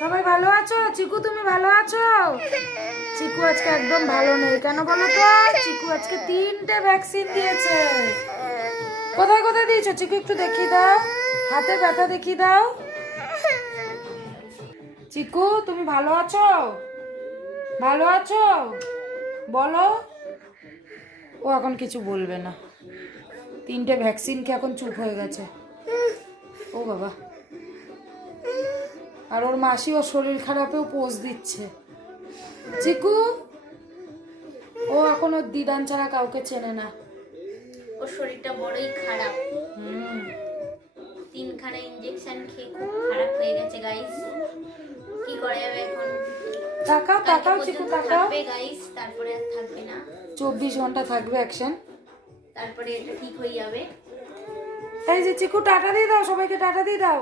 সবাই ভালো আছো? চিকু তুমি ভালো আছো? চিকু আজকে একদম ভালো নেই, কেন বলো তো? চিকু আজকে 3টে ভ্যাকসিন দিয়েছে। কোথায় কোথায় দিয়েছো চিকু? একটু দেখিয়ে দাও, হাতে ব্যথা দেখিয়ে দাও। চিকু তুমি ভালো আছো? ভালো আছো বলো। ও এখন কিছু বলবে না, 3টে ভ্যাকসিন কি এখন চুপ হয়ে গেছে। ও বাবা, আর ওর মাসি ওর শরীর খারাপেও পোজ দিচ্ছে। চিকু ও এখন ওর দিদান ছাড়া কাউকে চেনে না। ওর শরীরটা বড়ই খারাপ। হুম 3খানা ইঞ্জেকশন খেয়ে খুব খারাপ হয়ে গেছে গাইস। কি করা যাবে এখন? তাকাও তাকাও চিকু তাকাও। থাকবে গাইস, তারপরে আর থাকবে না। 24 ঘন্টা থাকবে অ্যাকশন, তারপরে এটা ঠিক হয়ে যাবে। এই যে চিকু টাটা দিয়ে দাও, সবাইকে টাটা দিয়ে দাও।